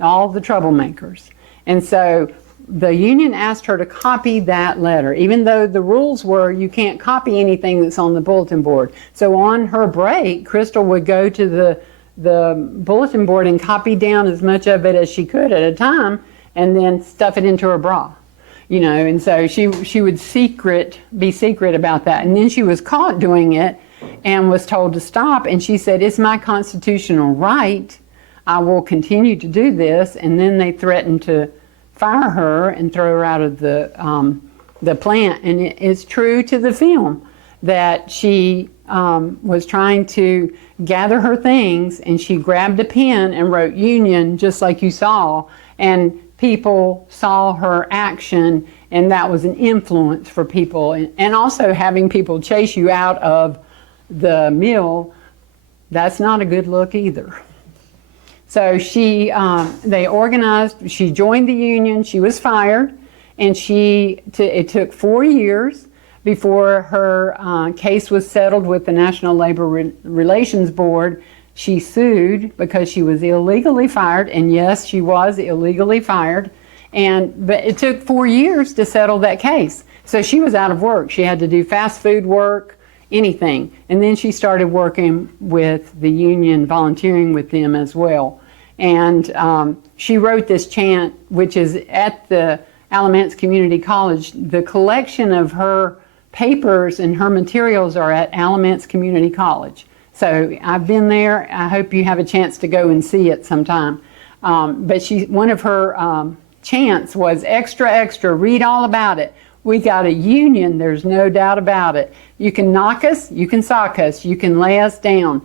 all the troublemakers. And so the union asked her to copy that letter, even though the rules were you can't copy anything that's on the bulletin board. So on her break, Crystal would go to the bulletin board and copy down as much of it as she could at a time and then stuff it into her bra, you know. And so she would be secret about that. And then she was caught doing it and was told to stop, and she said, it's my constitutional right, I will continue to do this. And then they threatened to fire her and throw her out of the plant. And it is true to the film that she was trying to gather her things, and she grabbed a pen and wrote union, just like you saw, and people saw her action, and that was an influence for people. And also having people chase you out of the mill, that's not a good look either. So they organized, she joined the union, she was fired, and it took 4 years before her case was settled with the National Labor Relations Board, she sued because she was illegally fired, and yes, she was illegally fired, but it took 4 years to settle that case. So she was out of work. She had to do fast food work, anything. And then she started working with the union, volunteering with them as well. And she wrote this chant, which is at the Alamance Community College. The collection of her papers and her materials are at Alamance Community College. So I've been there. I hope you have a chance to go and see it sometime. But one of her chants was, extra, extra, read all about it. We got a union, there's no doubt about it. You can knock us, you can sock us, you can lay us down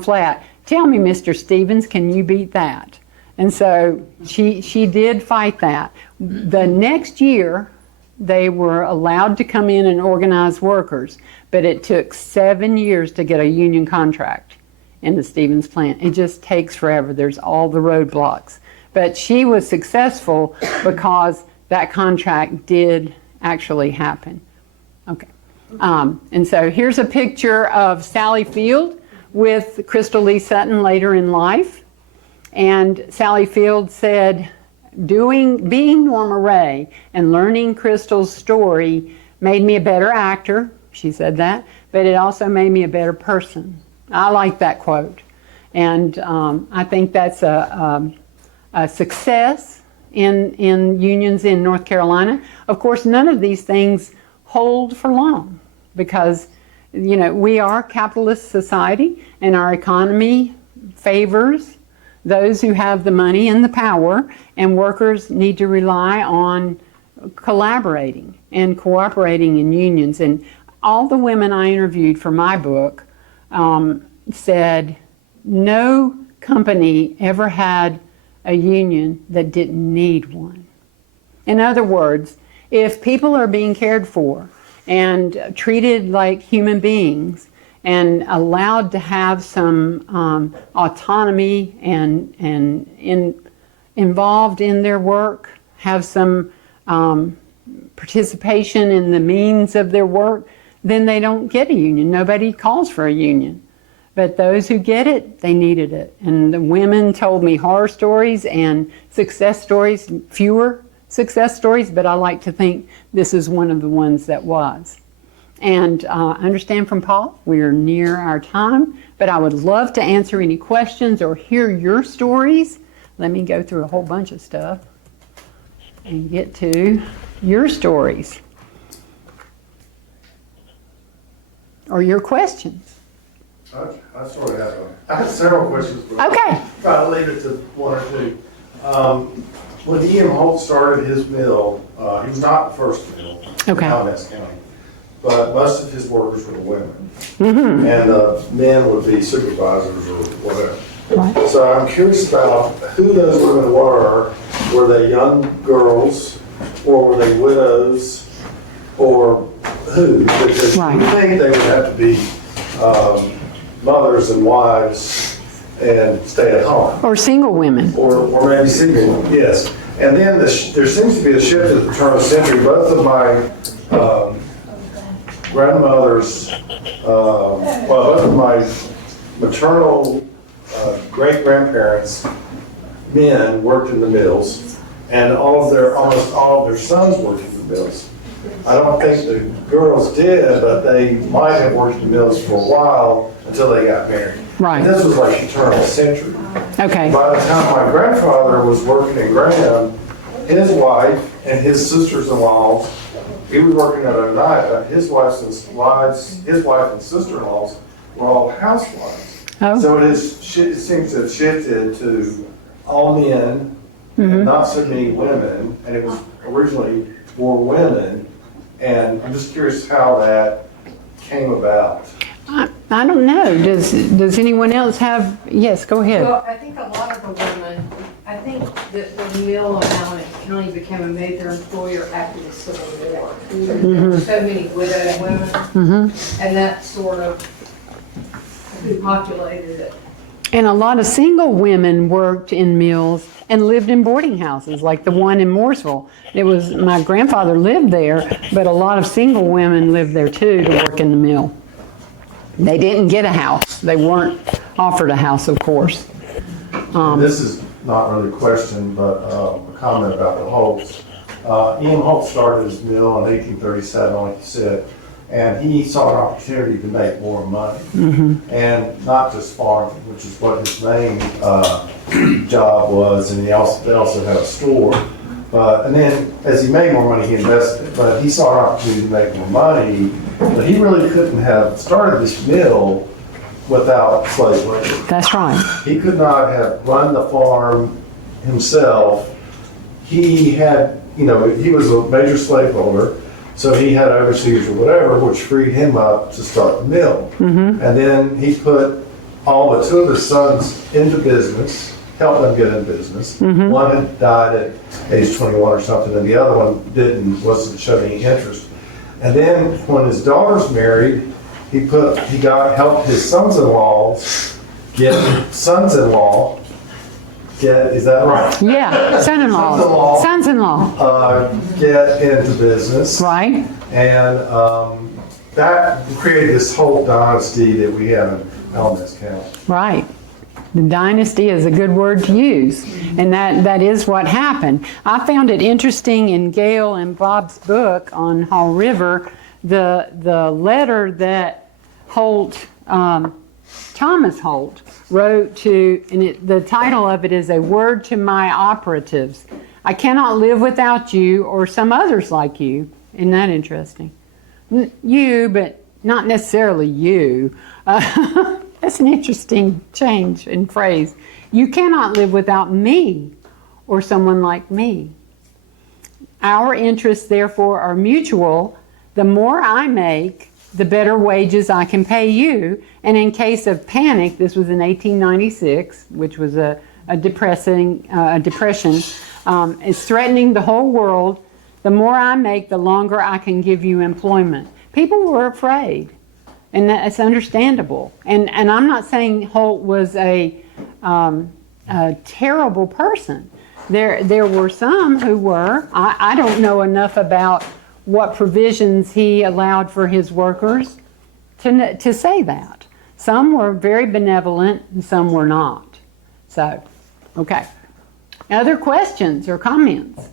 flat. Tell me, Mr. Stevens, can you beat that? And so she did fight that. The next year, they were allowed to come in and organize workers, but it took 7 years to get a union contract in the Stevens plant. It just takes forever. There's all the roadblocks. But she was successful because that contract did actually happen. Okay. And so here's a picture of Sally Field with Crystal Lee Sutton later in life. And Sally Field said, being Norma Ray and learning Crystal's story made me a better actor, she said that, but it also made me a better person. I like that quote. And I think that's a success in unions in North Carolina. Of course, none of these things hold for long because, we are a capitalist society and our economy favors those who have the money and the power, and workers need to rely on collaborating and cooperating in unions. And all the women I interviewed for my book said no company ever had a union that didn't need one. In other words, if people are being cared for and treated like human beings and allowed to have some autonomy and involved in their work, have some participation in the means of their work, then they don't get a union. Nobody calls for a union. But those who get it, they needed it. And the women told me horror stories and success stories, fewer success stories, but I like to think this is one of the ones that was. And I understand from Paul, we are near our time, but I would love to answer any questions or hear your stories. Let me go through a whole bunch of stuff and get to your stories or your questions. I have several questions. But Okay. I'll leave it to one or two. When E.M. Holt started his mill, he was not the first mill in Alamance County, but most of his workers were women. Mm-hmm. And men would be supervisors or whatever. Right. So I'm curious about who those women were. Were they young girls, or were they widows, or who? Because you think they would have to be mothers and wives and stay at home. Or single women. Or maybe single, yes. And then there seems to be a shift at the turn of the century. Both of my grandmothers, both of my maternal great-grandparents, men, worked in the mills, and almost all of their sons worked in the mills. I don't think the girls did, but they might have worked in the mills for a while until they got married. Right. And this was like the turn of the century. Okay. By the time my grandfather was working in Graham, his wife and his sisters-in-law, he was working at a night, but his wife and sister-in-laws were all housewives. Oh. So it seems to have shifted to all men, and not so many women, and it was originally more women, and I'm just curious how that came about. I don't know. Does anyone else have? Yes, go ahead. Well, I think a lot of the women, I think that the mill in Alamance County became a major employer after the Civil War. There were so many widowed women, and that sort of populated it. And a lot of single women worked in mills and lived in boarding houses, like the one in Mooresville. It was, my grandfather lived there, but a lot of single women lived there too to work in the mill. They didn't get a house. They weren't offered a house, of course. This is not really a question, but a comment about the Holtz. E.M. Holtz started his mill in 1837, like you said, and he saw an opportunity to make more money. And not just farming, which is what his main job was, and they also had a store. And then as he made more money, he invested it. But he saw an opportunity to make more money, but he really couldn't have started this mill without slave labor. That's right. He could not have run the farm himself. He had, he was a major slaveholder, so he had overseers or whatever, which freed him up to start the mill. And then he put all but two of his sons into business, helped them get in business. One had died at age 21 or something, and the other one wasn't showing any interest. And then when his daughters married, he helped his sons-in-law get sons-in-law. Is that right? Yeah, son-in-law. Sons-in-law. Get into business. Right. And that created this whole dynasty that we have in Alamance County. Right. The dynasty is a good word to use, and that is what happened. I found it interesting in Gail and Bob's book on Hall River, the letter that Thomas Holt wrote to, and the title of it is A Word to My Operatives. I cannot live without you or some others like you. Isn't that interesting? You, but not necessarily you. That's an interesting change in phrase. You cannot live without me or someone like me. Our interests, therefore, are mutual. The more I make, the better wages I can pay you. And in case of panic, this was in 1896, which was a depression, it's threatening the whole world. The more I make, the longer I can give you employment. People were afraid. And that's understandable. And I'm not saying Holt was a terrible person. There were some who were. I don't know enough about what provisions he allowed for his workers to say that. Some were very benevolent and some were not. So, okay. Other questions or comments?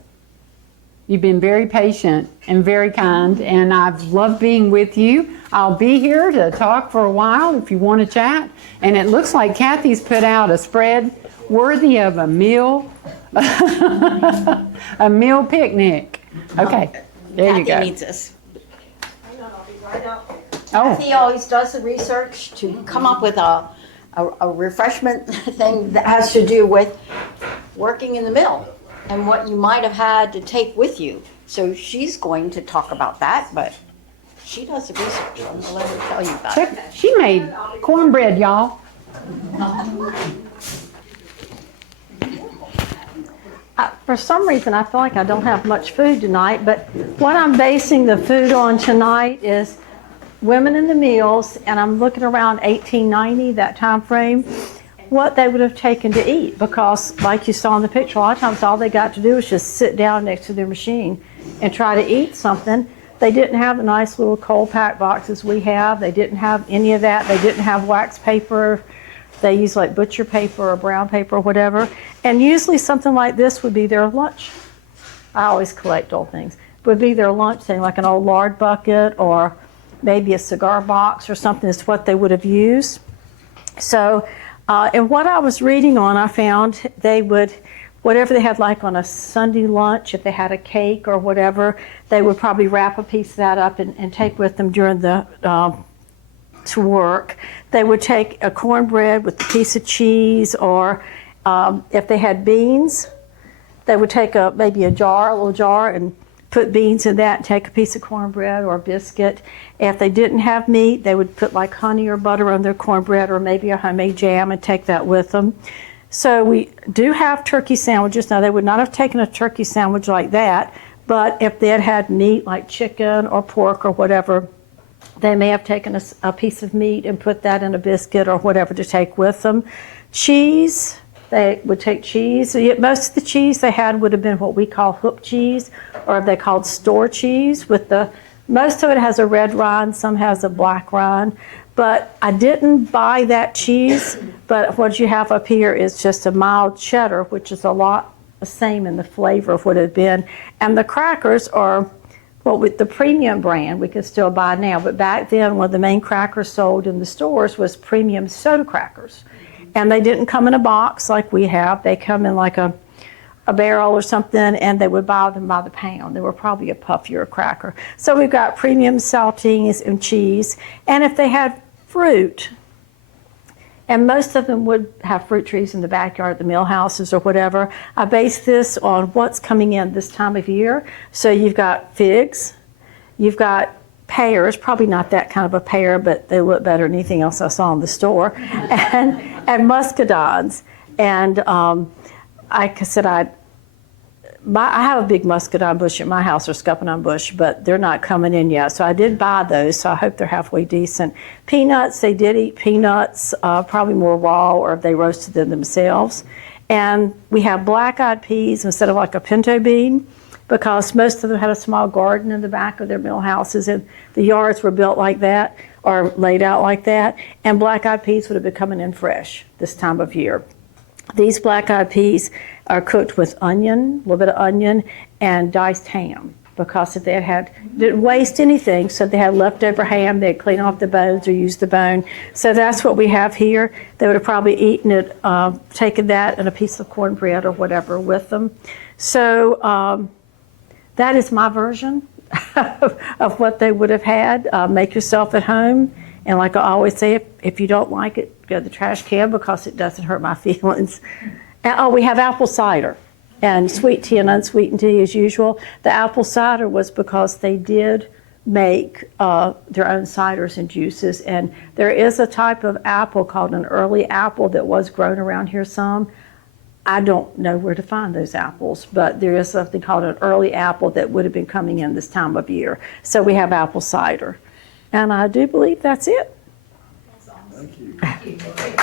You've been very patient and very kind, and I've loved being with you. I'll be here to talk for a while if you want to chat. And it looks like Kathy's put out a spread worthy of a meal, a meal picnic. Okay, there you go. Kathy needs us. Hang on, I'll be right out there. Oh, Kathy always does the research to come up with a refreshment thing that has to do with working in the mill and what you might have had to take with you. So she's going to talk about that, but she does the research. I'm gonna let her tell you about it. she made cornbread, y'all. For some reason, I feel like I don't have much food tonight, but what I'm basing the food on tonight is women in the mills, and I'm looking around 1890, that time frame, what they would have taken to eat, because like you saw in the picture, a lot of times all they got to do was just sit down next to their machine and try to eat something. They didn't have the nice little cold pack boxes we have. They didn't have any of that. They didn't have wax paper. They used like butcher paper or brown paper or whatever. And usually something like this would be their lunch. I always collect old things. Would be their lunch thing, like an old lard bucket or maybe a cigar box or something is what they would have used. So, and what I was reading on, I found they would, whatever they had like on a Sunday lunch, if they had a cake or whatever, they would probably wrap a piece of that up and take with them during the, to work. They would take a cornbread with a piece of cheese, or if they had beans, they would take maybe a little jar, and put beans in that and take a piece of cornbread or a biscuit. If they didn't have meat, they would put like honey or butter on their cornbread, or maybe a homemade jam, and take that with them. So we do have turkey sandwiches. Now, they would not have taken a turkey sandwich like that, but if they had had meat like chicken or pork or whatever, they may have taken a piece of meat and put that in a biscuit or whatever to take with them. Cheese, they would take cheese. So most of the cheese they had would have been what we call hoop cheese, or they called store cheese. Most of it has a red rind, some has a black rind. But I didn't buy that cheese, but what you have up here is just a mild cheddar, which is a lot the same in the flavor of what it had been. And the crackers are, well, with the premium brand, we can still buy now, but back then one of the main crackers sold in the stores was premium soda crackers. And they didn't come in a box like we have. They come in like a barrel or something, and they would buy them by the pound. They were probably a puffier cracker. So we've got premium saltines and cheese. And if they had fruit, and most of them would have fruit trees in the backyard, the mill houses or whatever, I base this on what's coming in this time of year. So you've got figs, you've got pears, probably not that kind of a pear, but they look better than anything else I saw in the store, and muscadines. And like I said, I have a big muscadine bush at my house, or scuppernong bush, but they're not coming in yet. So I did buy those, so I hope they're halfway decent. Peanuts, they did eat peanuts, probably more raw, or they roasted them themselves. And we have black-eyed peas instead of like a pinto bean, because most of them had a small garden in the back of their mill houses, and the yards were built like that, or laid out like that, and black-eyed peas would have been coming in fresh this time of year. These black-eyed peas are cooked with onion, a little bit of onion, and diced ham, because if they didn't waste anything, so if they had leftover ham, they'd clean off the bones or use the bone. So that's what we have here. They would have probably eaten it, taken that and a piece of cornbread or whatever with them. So that is my version of what they would have had. Make yourself at home. And like I always say, if you don't like it, go to the trash can, because it doesn't hurt my feelings. And, we have apple cider and sweet tea and unsweetened tea as usual. The apple cider was because they did make their own ciders and juices. And there is a type of apple called an early apple that was grown around here some. I don't know where to find those apples, but there is something called an early apple that would have been coming in this time of year. So we have apple cider. And I do believe that's it. Thank you.